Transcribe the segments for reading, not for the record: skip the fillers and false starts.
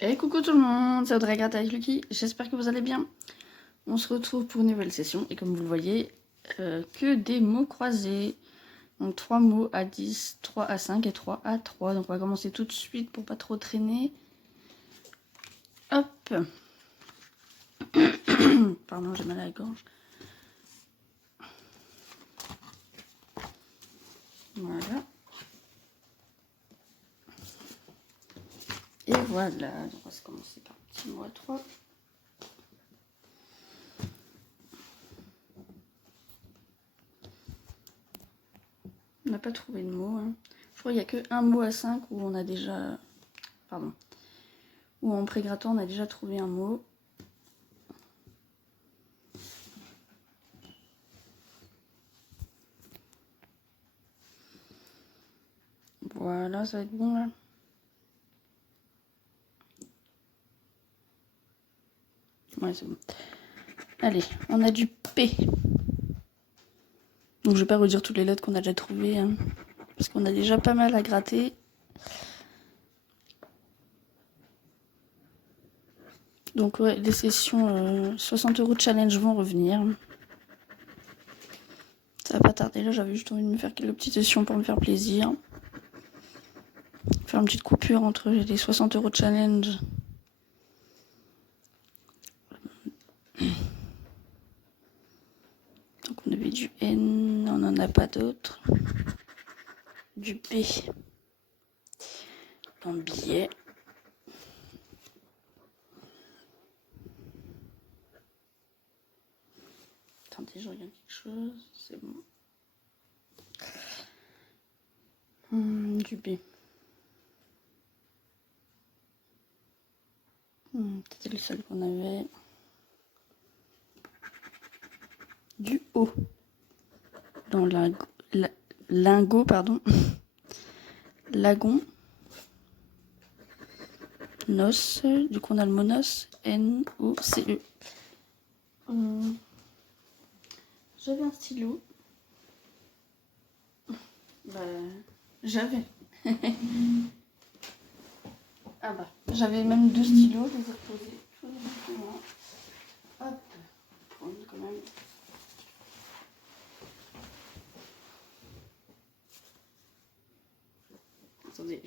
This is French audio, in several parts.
Et coucou tout le monde, c'est Audrey Gratte avec Lucky, j'espère que vous allez bien. On se retrouve pour une nouvelle session et comme vous le voyez, que des mots croisés. Donc 3 mots à 10, 3 à 5 et 3 à 3. Donc on va commencer tout de suite pour pas trop traîner. Hop. Pardon, j'ai mal à la gorge. Voilà. Et voilà, donc on va commencer par un petit mot à 3. On n'a pas trouvé de mot. Hein. Je crois qu'il n'y a qu'un mot à 5 où on a déjà... Pardon. Où en pré-grattant on a déjà trouvé un mot. Voilà, ça va être bon là. Ouais, c'est bon. Allez, on a du P. Donc je vais pas redire toutes les lettres qu'on a déjà trouvées, hein, parce qu'on a déjà pas mal à gratter. Donc ouais, les sessions 60 € de challenge vont revenir. Ça va pas tarder, là j'avais juste envie de me faire quelques petites sessions pour me faire plaisir. Faire une petite coupure entre les 60 € de challenge. Donc on avait du N, on n'en a pas d'autres. Du B en billet. Attendez, je regarde quelque chose, c'est bon. Du B. C'était le seul qu'on avait. Du O. Dans lingot, pardon. Lagon. Nos. Du coup, on a le mot nos. N-O-C-E. J'avais un stylo. Bah, j'avais. Ah bah, j'avais même 2 stylos, je les ai reposés tout doucement. Hop, prendre quand même. Attendez,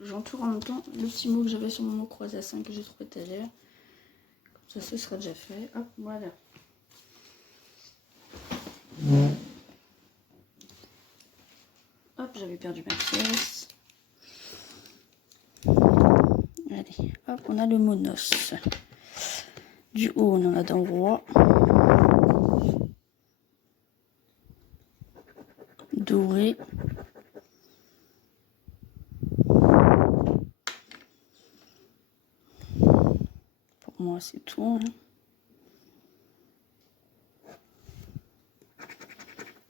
j'entoure en même temps le petit mot que j'avais sur mon mot croisé à 5 que j'ai trouvé tout à l'heure. Comme ça, ce sera déjà fait. Hop, voilà. Hop, j'avais perdu ma pièce. Allez, hop, on a le mot noce. Du haut, on en a dans roi. Doré. Pour moi, c'est tout. Hein.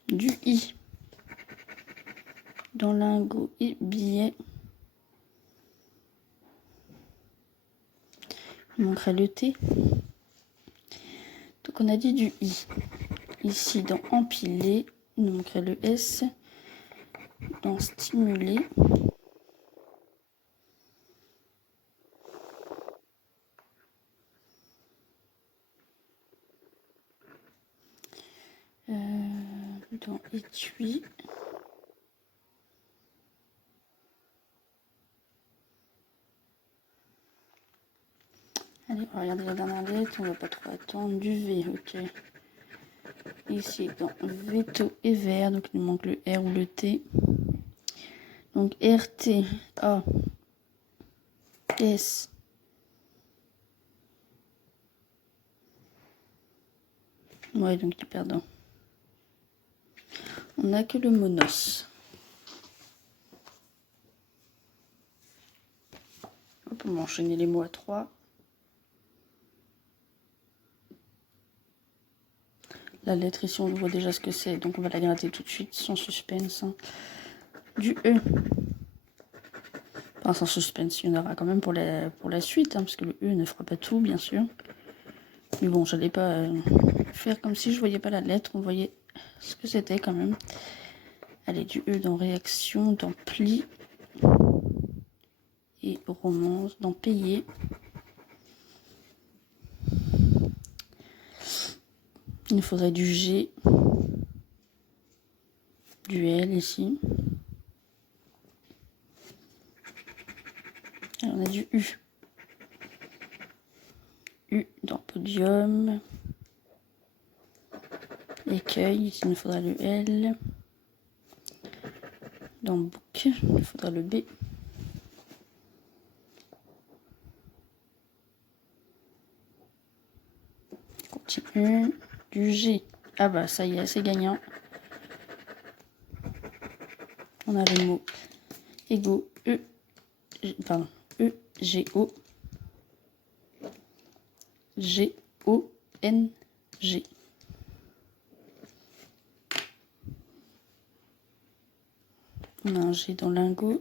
Du I. Dans lingot et billet. Il manquerait le T. Donc on a dit du I. Ici dans empiler, il nous manquerait le S. Dans stimuler. Dans étui. Allez, on va regarder la dernière lettre, on va pas trop attendre. Du V, ok. Ici, dans veto et vert, donc il nous manque le R ou le T. Donc RT, A, S. Ouais, donc il est perdant. On n'a que le monos. Hop, on va enchaîner les mots à 3. La lettre ici, on voit déjà ce que c'est, donc on va la gratter tout de suite, sans suspense. Hein. Du E. Enfin, sans suspense, il y en aura quand même pour la suite, hein, parce que le E ne fera pas tout, bien sûr. Mais bon, j'allais pas faire comme si je voyais pas la lettre, on voyait ce que c'était quand même. Allez, du E dans réaction, dans pli et romance. Dans payer. Il nous faudrait du G. Du L ici. Alors, on a du U. U dans podium. Écueil, ici il nous faudra le L. Dans book, il nous faudra le B. Continue. Du G. Ah bah ça y est, c'est gagnant. On a le mot ego. E-G-O. G-O-N-G. On a un G dans lingot.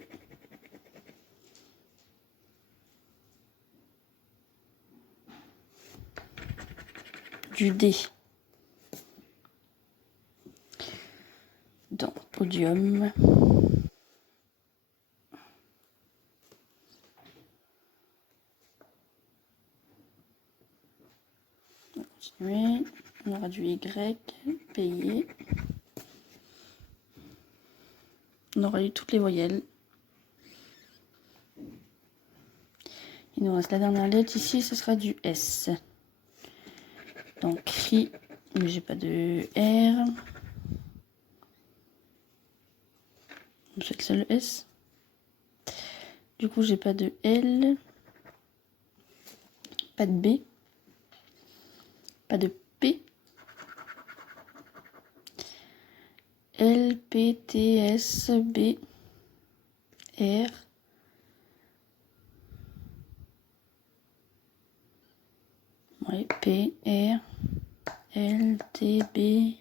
Du D dans podium. On va continuer. On aura du Y, payé. On aura eu toutes les voyelles. Il nous reste la dernière lettre ici, ce sera du S. Donc cri, mais j'ai pas de R. C'est que c'est le S. Du coup, j'ai pas de L. Pas de B. Pas de P. L, P, T, S, B, R. Ouais, P, R, L, T, B.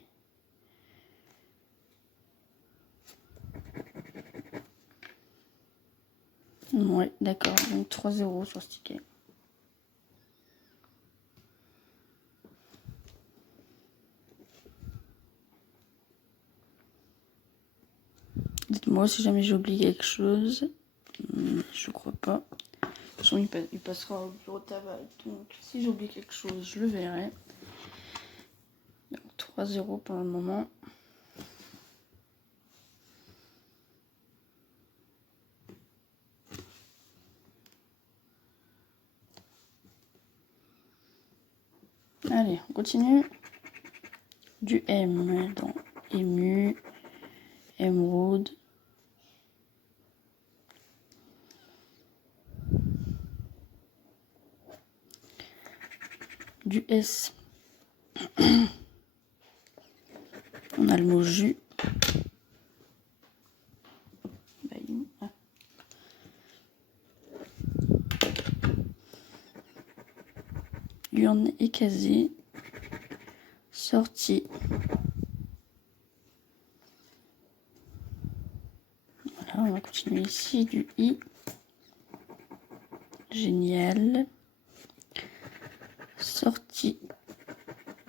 Ouais, d'accord. Donc 3-0 sur ce ticket. Dites-moi si jamais j'ai oublié quelque chose. Je crois pas. De toute façon, il passera au bureau de tabac. Donc si j'oublie quelque chose, je le verrai. 3-0 pour le moment. Allez, on continue. Du M dans ému, émeraude. Du S. On a le mot jus. Urne et casier. Sortie. Voilà, on va continuer ici. Du I. Génial. Sortie.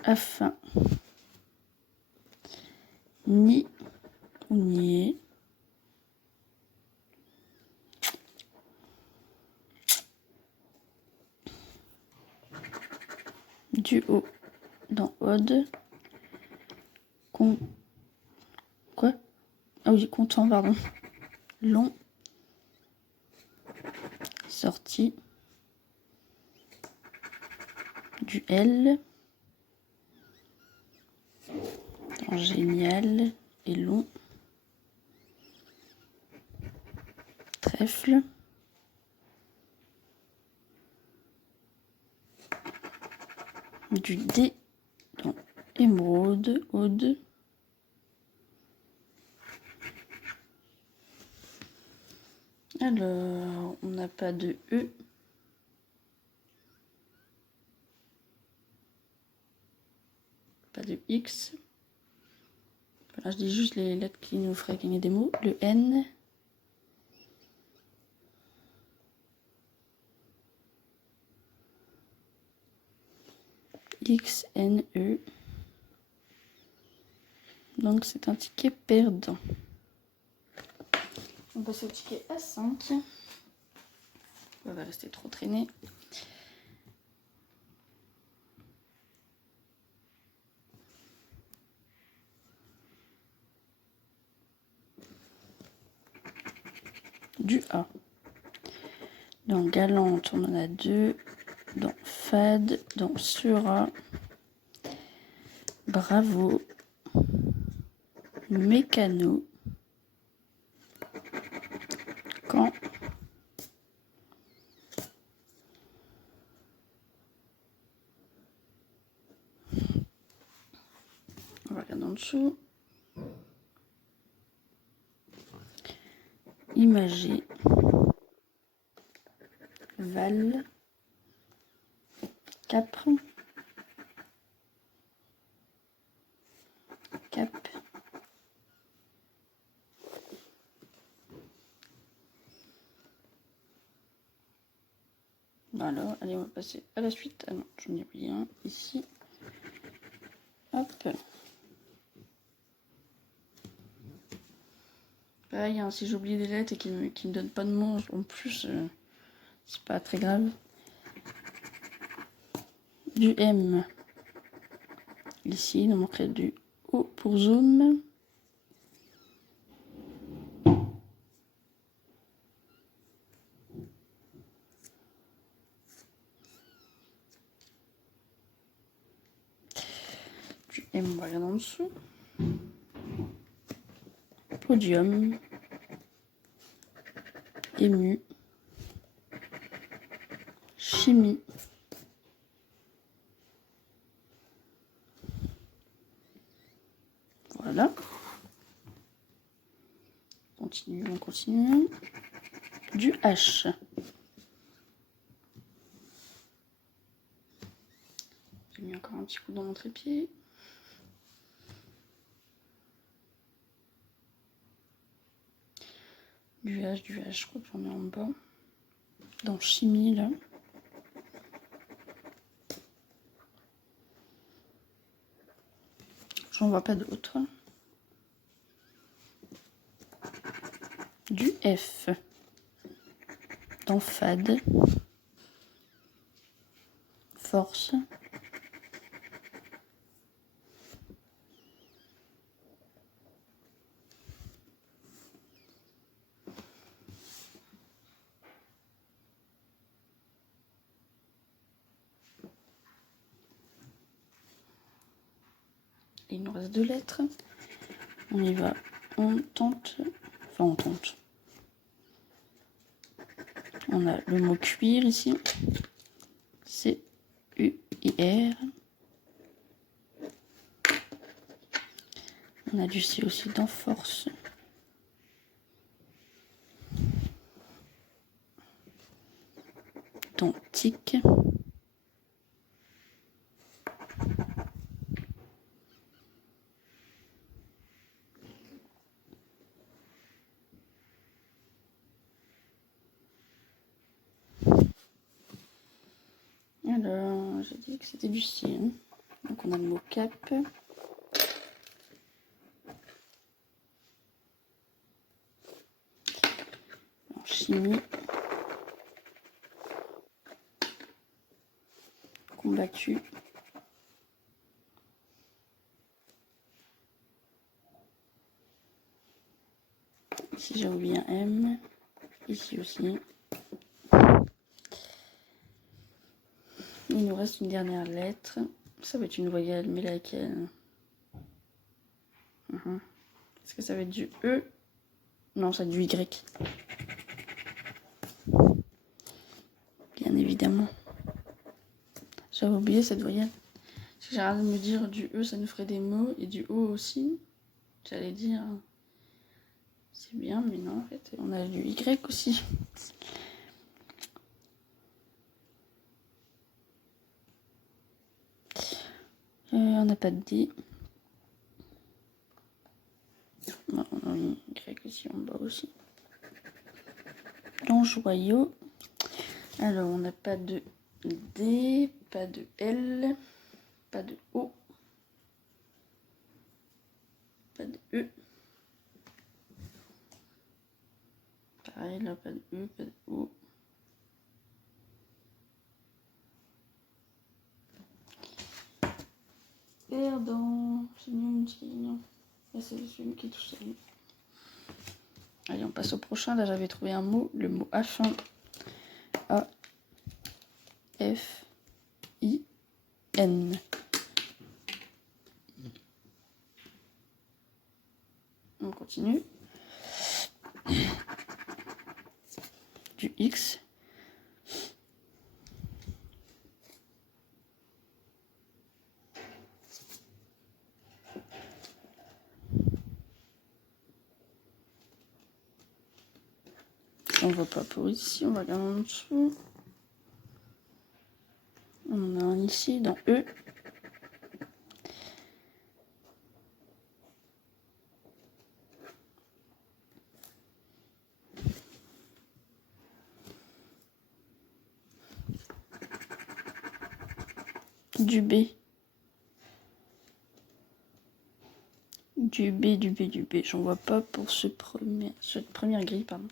Afin. Ni ou nier. Du haut dans Ode. Quoi? Ah oui, content, pardon. Long. Sortie. Du L. Dans génial et long. Trèfle. Du D dans émeraude, ode. Alors, on n'a pas de E. Pas de X. Voilà, je dis juste les lettres qui nous feraient gagner des mots. Le N. X, N, E. Donc c'est un ticket perdant. On passe au ticket A5. pas va rester trop traîner. Du A. Dans galante, on en a 2. Dans fade, dans Sura, bravo, mécano, quand, on va regarder en dessous, imagé, val, capre, cap, alors, allez, on va passer à la suite. Ah non, j'en ai oublié un ici. Hop. Pareil, hein, si j'oublie des lettres et qu'il me donne pas de mots en plus, c'est pas très grave. Du M. Ici, il nous manquerait du O pour zoom. Du M, on va regarder en dessous. Podium. Ému. Chimie. Voilà. On continue. Du H. J'ai mis encore un petit coup dans mon trépied. Du H, je crois que j'en ai en bas. Dans chimie, là. J'en vois pas d'autres. Du F. Dans fade. Force. Et il nous reste 2 lettres. On y va. On tente. Enfin, on tente. On a le mot cuir ici. C-U-I-R. On a du C aussi dans force. Dans tic. Alors, j'ai dit que c'était du C. Hein. Donc on a le mot cap. En chimie. Combattu. Ici j'ai oublié un M. Ici aussi. Il nous reste une dernière lettre. Ça va être une voyelle, mais laquelle? Est-ce que ça va être du E? Non, ça va être du Y. Bien évidemment. J'avais oublié cette voyelle. J'ai arrêté de me dire du E, ça nous ferait des mots, et du O aussi. J'allais dire... C'est bien, mais non, en fait, on a du Y aussi. On n'a pas de D. Non, on a un Y ici en bas aussi. Dans joyau. Alors, on n'a pas de D, pas de L, pas de O, pas de E. Pareil, là, pas de E, pas de O. R dans... C'est mieux, non. Là, c'est celui qui est tout seul. Allez, on passe au prochain. Là, j'avais trouvé un mot, le mot H1. A, F, I, N. On continue. Du X. On voit pas pour ici, on va regarder en dessous. On en a un ici dans E. Du B. Du B, du B, du B. J'en vois pas pour cette première grille, pardon.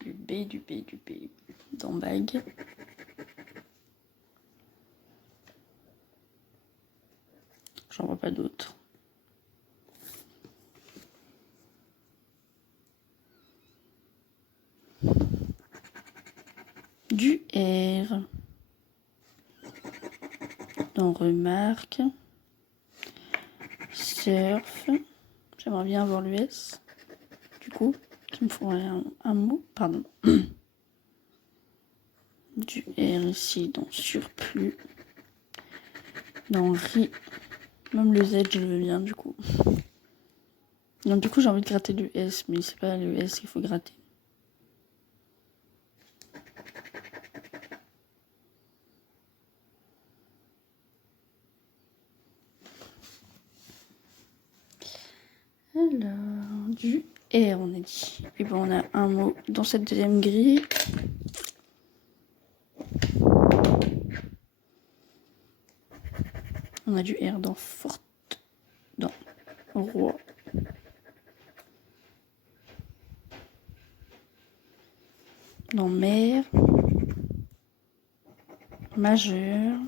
Du B, du B, du B. Dans bague. J'en vois pas d'autres. Du R. Dans remarque. Surf. J'aimerais bien avoir le S. Du coup, il me faudrait un mot. Pardon. Du R ici dans surplus. Dans riz. Même le Z, je le veux bien du coup. Donc du coup, j'ai envie de gratter le S, mais c'est pas le S qu'il faut gratter. Alors, du R, on a dit. Et ben on a un mot dans cette deuxième grille. On a du R dans forte, dans roi. Dans mer. Majeur.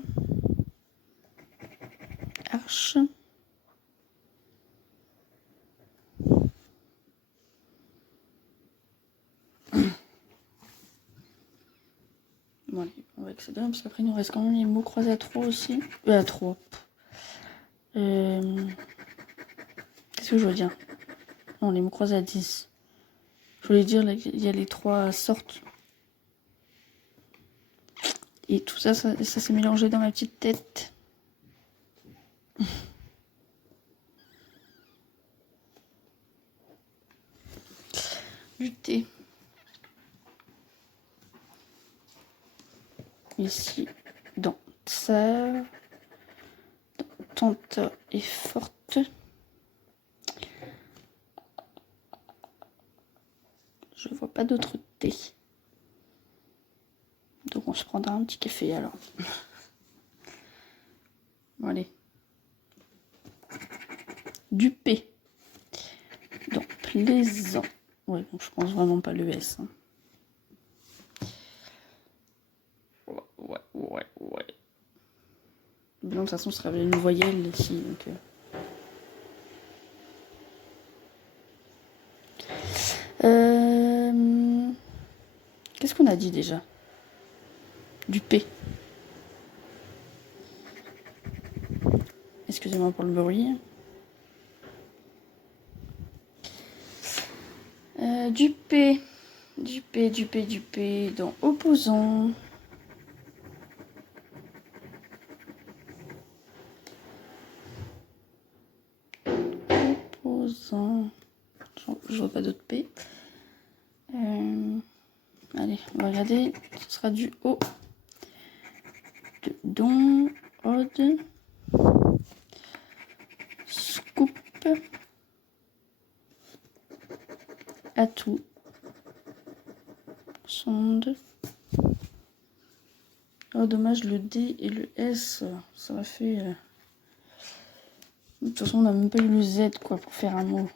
Arche. Bon, allez, on va accéder parce qu'après il nous reste quand même les mots croisés à 3 aussi. À 3. Qu'est-ce que je veux dire? Non, les mots croisés à 10. Je voulais dire, il y a les 3 sortes. Et tout ça, ça s'est mélangé dans ma petite tête. Du thé. Ici, dans ça. Tante et forte. Je vois pas d'autre thé. Donc on se prendra un petit café alors. Bon, allez. Du P. Donc plaisant. Ouais, donc je pense vraiment pas le S. Hein. Ouais. De toute façon, ce sera une voyelle ici. Donc, qu'est-ce qu'on a dit déjà? Du P. Excusez-moi pour le bruit. Du P. Du P. Dans opposant. Je vois pas d'autre P. Allez, on va regarder. Ce sera du O. De don, ode, scoop, atout, sonde. Oh, dommage, le D et le S, ça m'a fait... De toute façon, on n'a même pas eu le Z, quoi, pour faire un mot.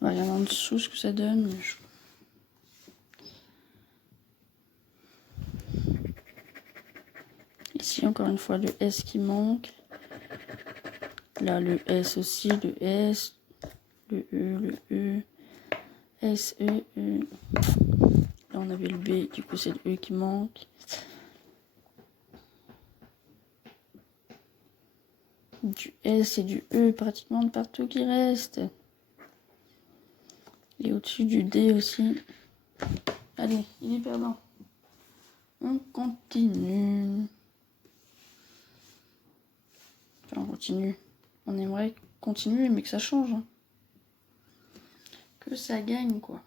On va regarder en dessous ce que ça donne. ici, encore une fois, le S qui manque. Là, le S aussi, le S, le E, S, E, E. Là, on avait le B, du coup, c'est le E qui manque. Du S et du E pratiquement de partout qui reste. Et au-dessus du D aussi. Allez, il est perdant. On continue. Enfin, on continue. On aimerait continuer, mais que ça change. Hein. Que ça gagne, quoi.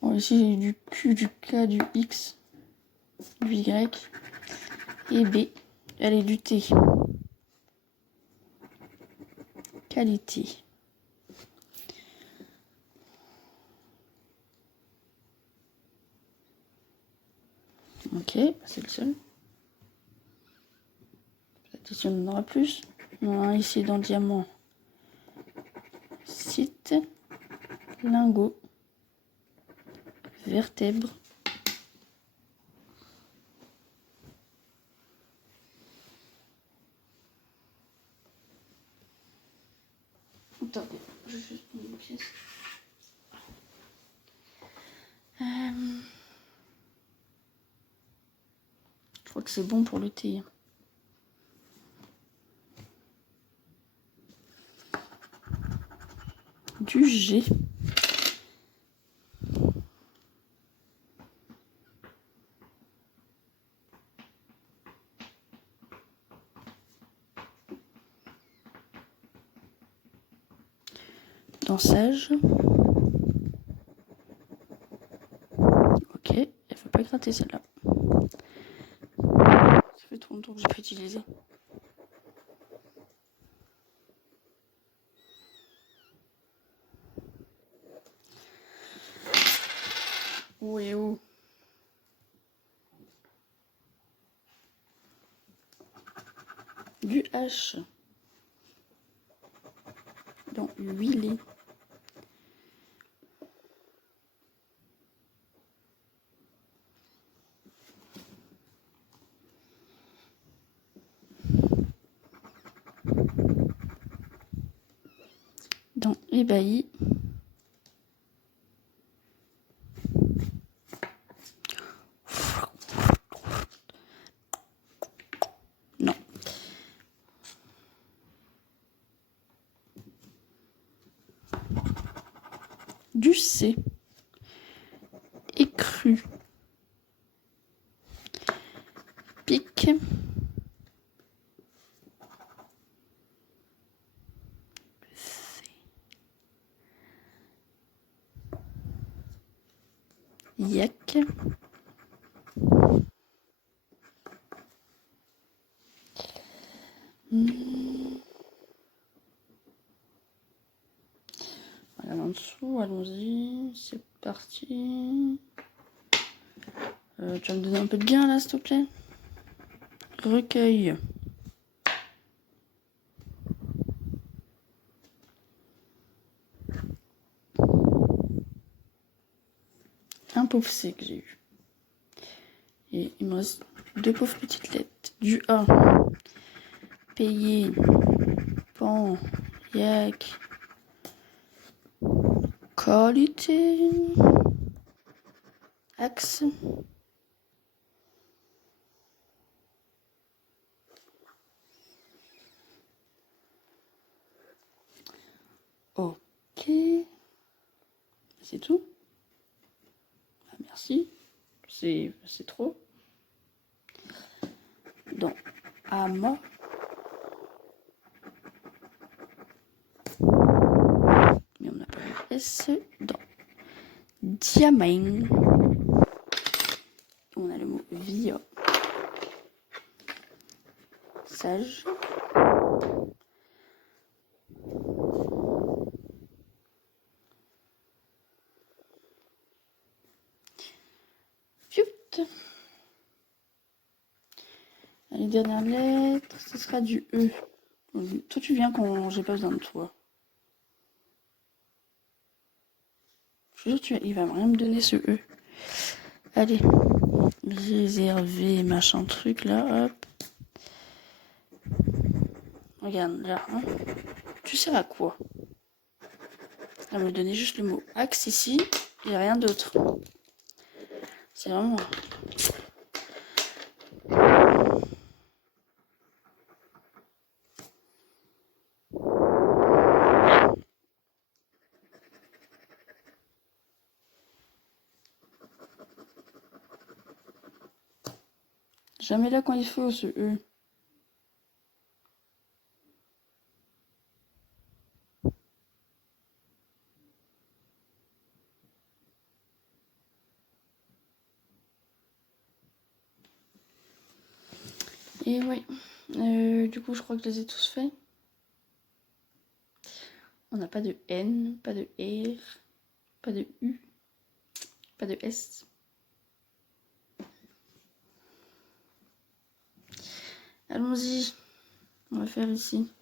Bon, ici, j'ai du Q, du K, du X, du Y et B. Allez, du T. Qualité. Ok, c'est le seul. Peut-être ici on en aura plus. On en a ici dans le diamant. Site. Lingot. Vertèbre. Attendez, je vais juste prendre une pièce. Je crois que c'est bon pour le thé. Du G. Dansage. Ok, elle ne veut pas gratter celle-là. Ça fait trop longtemps que j'ai pas utilisé. Où et où? Du H. Dans huilé. Dans ébahi. Non. Du C. Écru. Pique. Yak. Voilà, en dessous, allons-y, c'est parti. Tu vas me donner un peu de gain là, s'il te plaît. Recueil. Un pauvre C que j'ai eu. Et il me reste deux pauvres petites lettres. Du A. Payer. Pan. Yak. Qualité. Axe. Ok. C'est tout. Ah, merci. C'est trop. Dans Ama. Mais on n'a pas le S. Dans Diamant. On a le mot via. Sage. Fiut. Les dernières lettres, ce sera du E. Toi, tu viens quand j'ai pas besoin de toi. Je suis sûre il va rien me donner ce E. Allez, réserver machin truc là, hop. Regarde là, hein. Tu sers à quoi? Elle me donnait juste le mot axe ici et rien d'autre. C'est vraiment... Jamais là quand il faut ce E. Et ouais. Du coup, je crois que je les ai tous faits. On n'a pas de N, pas de R, pas de U, pas de S. Allons-y. On va faire ici.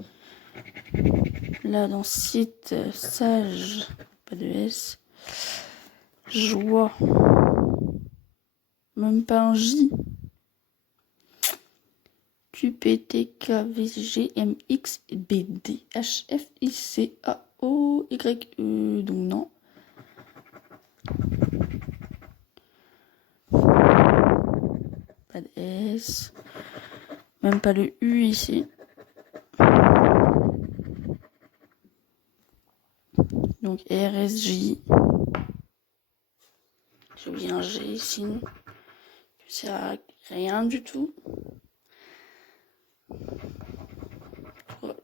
Là, dans site, sage, pas de S. Joie. Même pas un J. QPTKVGMX BDHFICAOYE. Donc non. Pas de S. Même pas le U ici. Donc RSJ. J'ai oublié un G ici. Ça sert à rien du tout.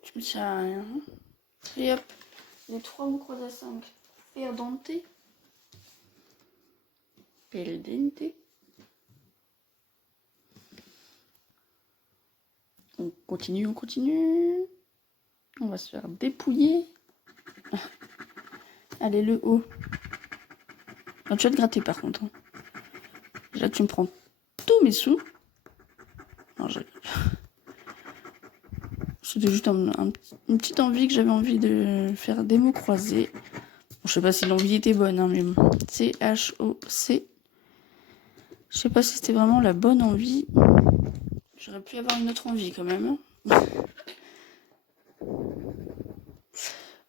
Tu me sers à rien. Et hop. Les 3 mots croisés à 5. Perdente. Perdente. On continue, on continue. On va se faire dépouiller. Allez, le haut. Alors, tu vas te gratter par contre. Là, tu me prends tous mes sous. Non, c'était juste une petite envie que j'avais envie de faire des mots croisés. Bon, je sais pas si l'envie était bonne, hein, mais bon. C-H-O-C. Je sais pas si c'était vraiment la bonne envie. J'aurais pu avoir une autre envie quand même.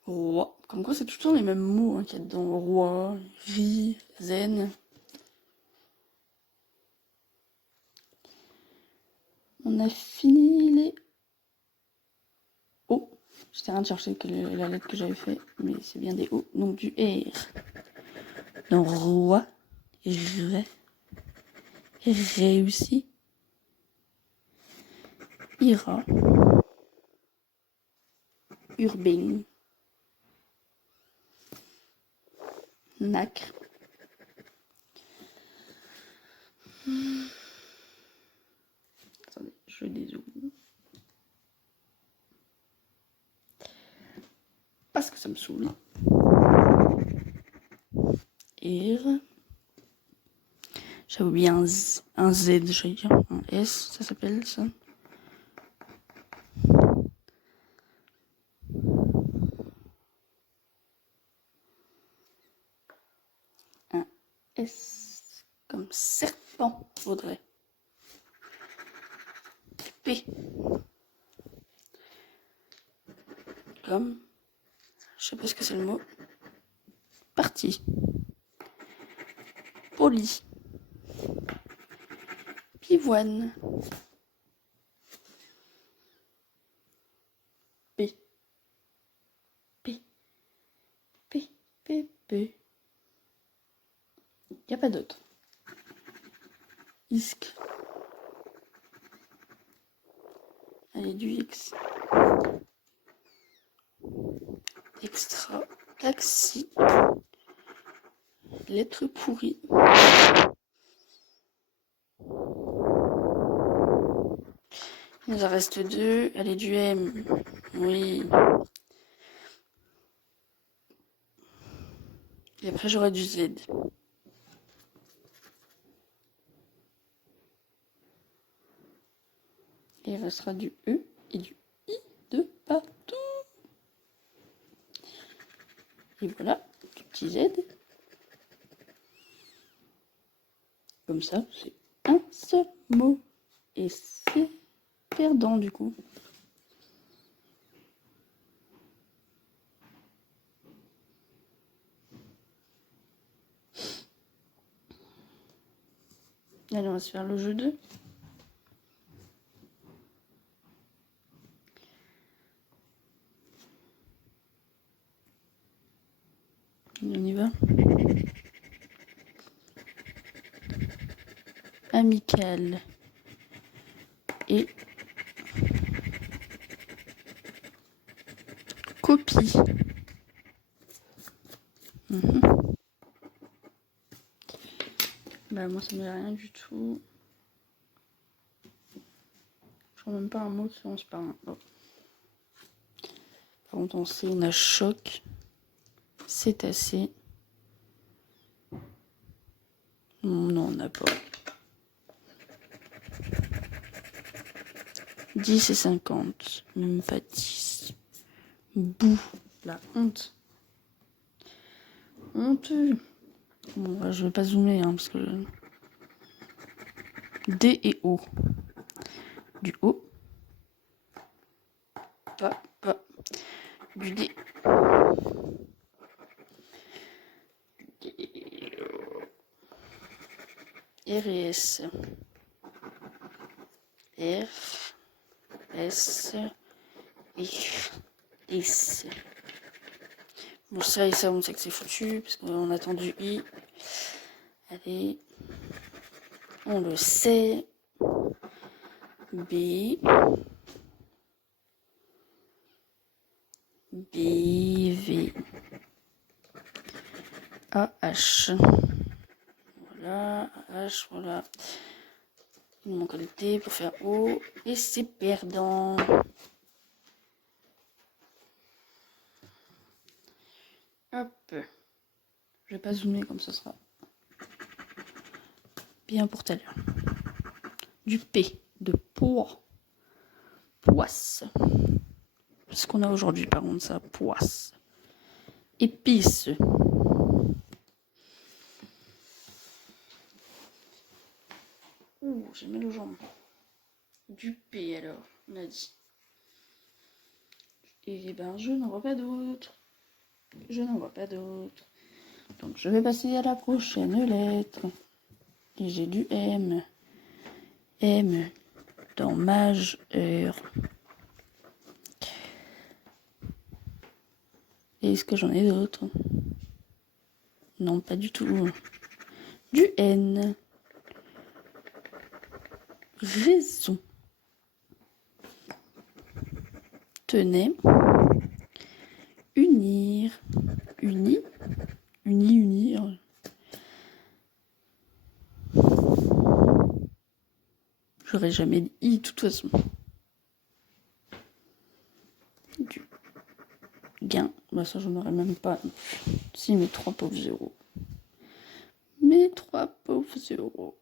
Roi. Comme quoi, c'est tout le temps les mêmes mots qu'il y a dedans. Roi, vie, zen. On a fini les O. J'étais en train de chercher la lettre que j'avais fait, mais c'est bien des O. Donc du R. Donc roi, réussi, ira, urbain, nacre. Attendez, je dézoome. Parce que ça me saoule. R. J'avais oublié un Z, j'allais dire. Un S, ça s'appelle ça. Un S. Comme serpent, faudrait. P. Comme. Je sais pas ce que c'est le mot. Parti. Poli. Pivoine. P. P. P. P. P. Y a pas d'autre. Isque. Allez, du X. Extra. Taxi. Lettre pourrie. Il nous en reste 2. Allez, du M. Oui. Et après, j'aurai du Z. Et il restera du E et du I de partout. Et voilà, du petit Z. comme ça, c'est un seul mot. Et c'est perdant du coup. Allez, on va se faire le jeu 2. On y va. Amical. Et copie. Bah moi ça me met rien du tout. Je vois même pas un mot qui commence par un O. Par contre on sait, on a choc, cétacé. Non, on n'a pas. 10 et 50. Même pas 10. Boue. La honte. Honteux. Bon, je vais pas zoomer, hein, parce que... D et O. Du O. Pas. Du D. R et S. F. S. F. S. Bon, ça et ça, on sait que c'est foutu, parce qu'on attend du I. Allez. On le sait. B. B. V. A. H. Voilà. H, voilà. Il manque le T pour faire O. Et c'est perdant. Hop. Je vais pas zoomer comme ça sera bien pour tout à l'heure. Du P. De poids. Poisse. C'est ce qu'on a aujourd'hui par contre ça. Poisse. Épice. Ouh, j'ai mal aux jambes. Du P alors, on a dit. Et ben je n'en vois pas d'autres. Je n'en vois pas d'autres. Donc je vais passer à la prochaine lettre. Et j'ai du M. M dans majeur. Est-ce que j'en ai d'autres? Non, pas du tout. Du N. Raison. Tenez. Unir. Uni. Unir. J'aurais jamais dit I de toute façon. Du gain. Bah ça j'en aurais même pas. Si, mes 3 pauvres zéros. Mes 3 pauvres zéros.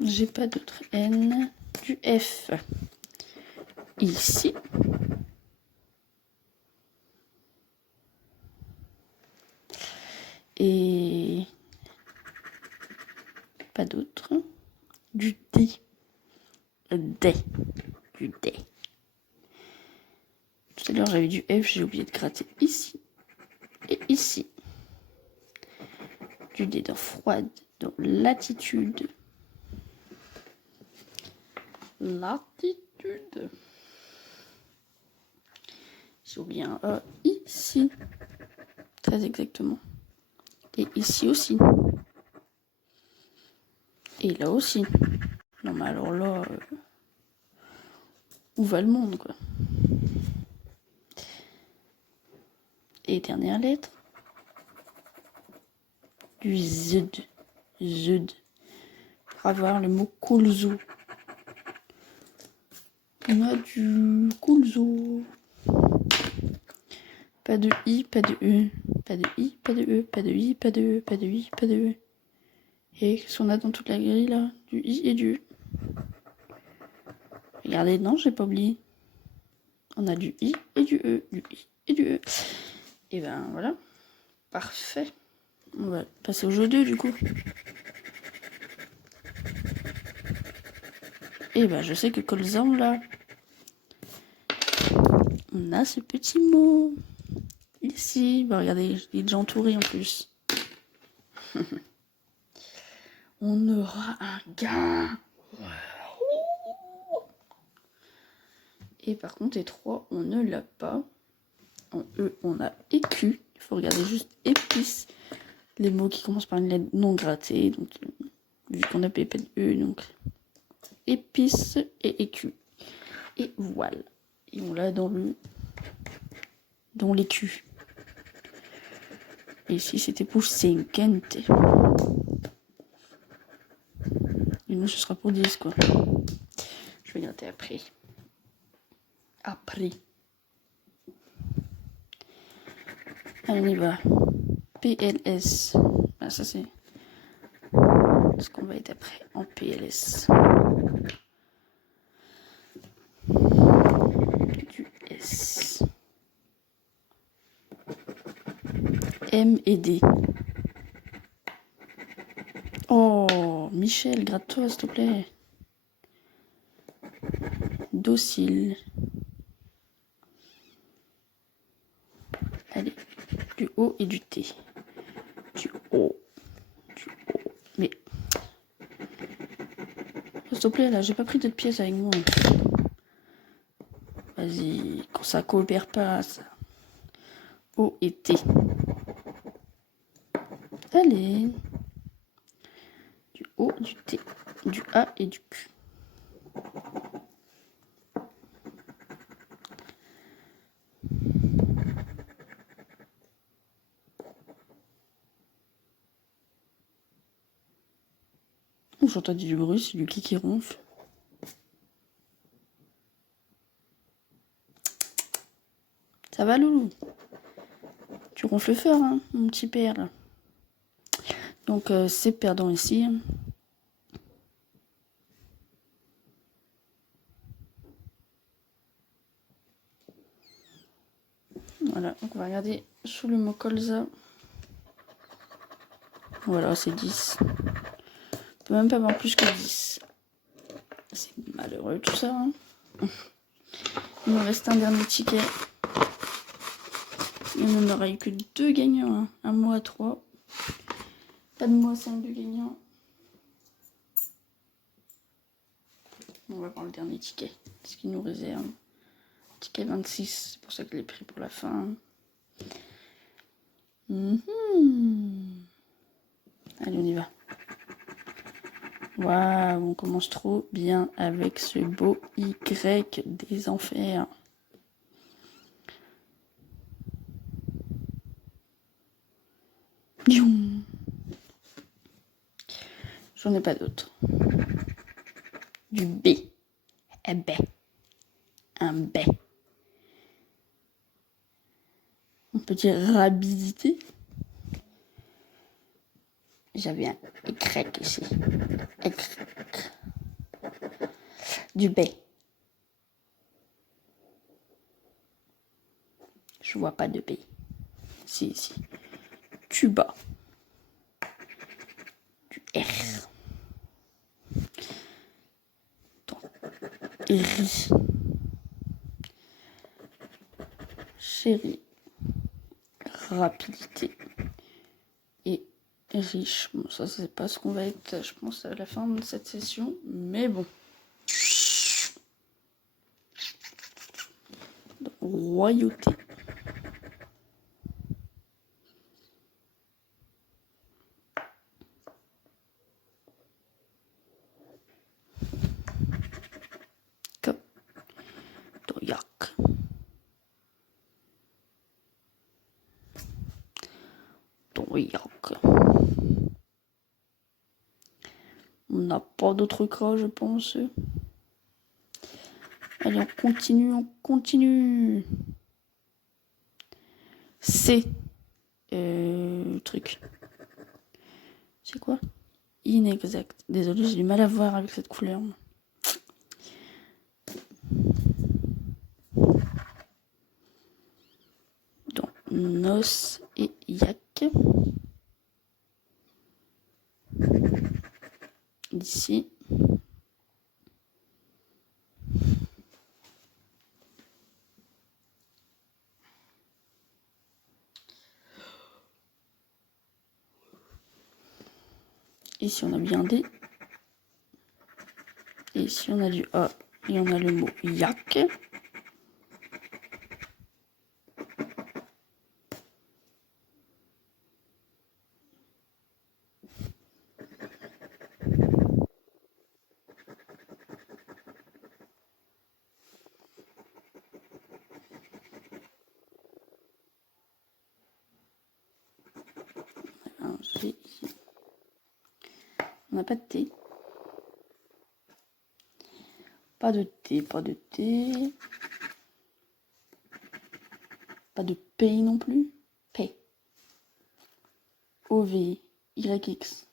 J'ai pas d'autre N. Du F. Ici. Et pas d'autre. Du D. D. Du D. Tout à l'heure j'avais du F, j'ai oublié de gratter ici. Et ici. Du D dans froide, dans latitude. Latitude. J'ai oublié un E ici. Très exactement. Et ici aussi. Et là aussi. Non mais alors là... où va le monde quoi? Et dernière lettre. Du Z. Z. Pour avoir le mot colzo. On a du colzo. Pas de I, pas de E. Pas de I, pas de E, pas de I, pas de E, pas de I, pas de E. Et qu'est-ce qu'on a dans toute la grille là? Du I et du E. Regardez, non, j'ai pas oublié. On a du I et du E, du I et du E. Et ben voilà. Parfait. On va passer au jeu 2 du coup. Et bah je sais que Colza là, on a ce petit mot. Ici, bah regardez, il est déjà entouré en plus. On aura un gain. Et par contre, E3, on ne l'a pas. En E, on a écu. Il faut regarder juste épice. Les mots qui commencent par une lettre non grattée. Donc, vu qu'on a PP de E, donc épice et écu. Et voile. Et on l'a dans l'écu. Et ici, c'était pour 50. Et nous, ce sera pour 10, quoi. Je vais noter après. Après. Allez, on y va. PLS. Ah, ça, c'est ce qu'on va être après en PLS. Du S. M et D. Oh, Michel, gratte-toi, s'il te plaît. Docile. Allez, du O et du T. Du O. Mais, s'il te plaît, là, j'ai pas pris d'autres pièces avec moi. Vas-y, quand ça coopère pas, ça. O et T. Allez. Du O, du T, du A et du Q. J'entends du bruit, c'est Lucky qui ronfle. Ça va, Loulou? Tu ronfles fort, hein, mon petit père, là. Donc, c'est perdant ici. Voilà, donc on va regarder sous le mot colza. Voilà, c'est 10. On peut même pas avoir plus que 10. C'est malheureux tout ça. Hein. Il nous reste un dernier ticket. Et on n'aura eu que 2 gagnants. Hein. Un mot à 3. Pas de mot à 5 de gagnants. On va prendre le dernier ticket. Ce qui nous réserve. Ticket 26. C'est pour ça que je l'ai pris pour la fin. Allez, on y va. Waouh, on commence trop bien avec ce beau Y des enfers. J'en ai pas d'autres. Du B. Un B. Un B. On peut dire rapidité. J'avais un Y ici. Y. Du B. Je vois pas de B. Si, ici. Tuba. Du R. Ri. Chérie. Rapidité. Et riche. Bon, ça, c'est pas ce qu'on va être, je pense, à la fin de cette session. Mais bon. Donc, royauté. Doyak. Doyak. On n'a pas d'autres cas, je pense. Allez, on continue. C'est truc. C'est quoi? Inexact. Désolé, j'ai du mal à voir avec cette couleur. Donc, nos et yak. d'ici. Ici on a bien D. Et ici on a du A. Et on a le mot yak. Un G ici. On n'a pas de T. Pas de T, pas de T. Pas de P non plus. P. O, V, Y, X.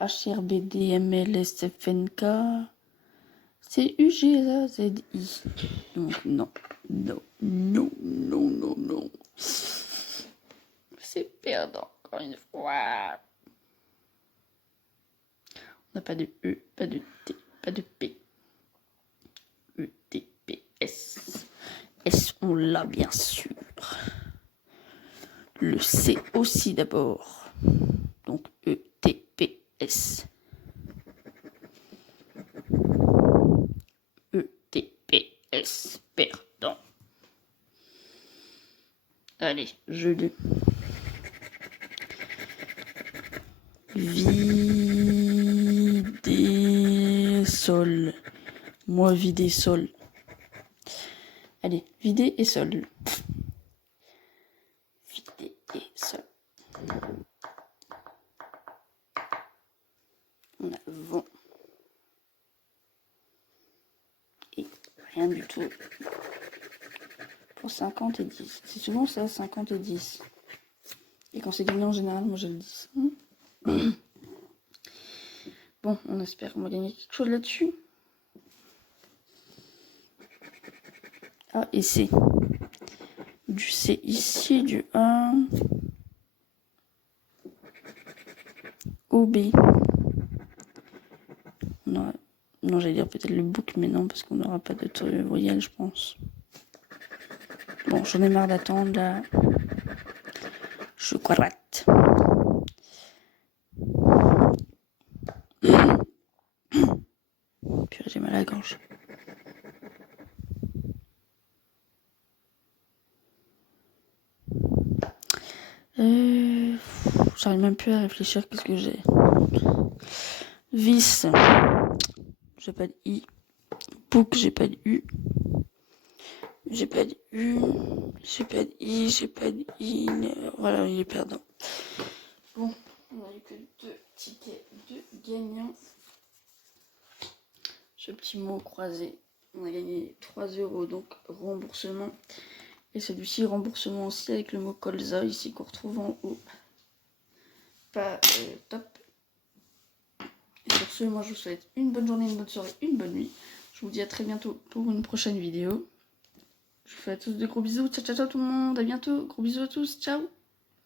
H, R, B, D, M, L, S, F, N, K. C, U, G, A, Z, I. Donc non. Non, non, non, non, non. C'est perdant encore une fois. On n'a pas de E, pas de T, pas de P. E, T, P, S. S, on l'a bien sûr. Le C aussi d'abord. Donc E, T, P, S. E, T, P, S. Perdant. Allez, jeu 2. Vider sol. Moi, vider sol. Allez, vider et sol. Vider et sol. On a vent. Et rien du tout. Pour 50 et 10. C'est souvent ça, 50 et 10. Et quand c'est gagné en général, moi j'ai le 10. Bon, on espère qu'on va gagner quelque chose là-dessus. A et C. Du C ici, du A. OB. Non, j'allais dire peut-être le book, mais non, parce qu'on n'aura pas de voyelle, je pense. Bon, j'en ai marre d'attendre, là. Je croite. Puis j'ai mal à la gorge. J'arrive même plus à réfléchir, qu'est-ce que j'ai. Vis, j'ai pas de I. Book, j'ai pas de U. J'ai pas de U. J'ai pas de I, j'ai pas de I. Voilà, il est perdant. Bon, on a eu que 2 tickets de gagnants. Ce petit mot croisé. On a gagné 3 €, donc remboursement. Et celui-ci, remboursement aussi avec le mot colza, ici qu'on retrouve en haut. Pas top. Et sur ce, moi je vous souhaite une bonne journée, une bonne soirée, une bonne nuit. Je vous dis à très bientôt pour une prochaine vidéo. Je vous fais à tous de gros bisous. Ciao, ciao, ciao tout le monde. À bientôt. Gros bisous à tous. Ciao.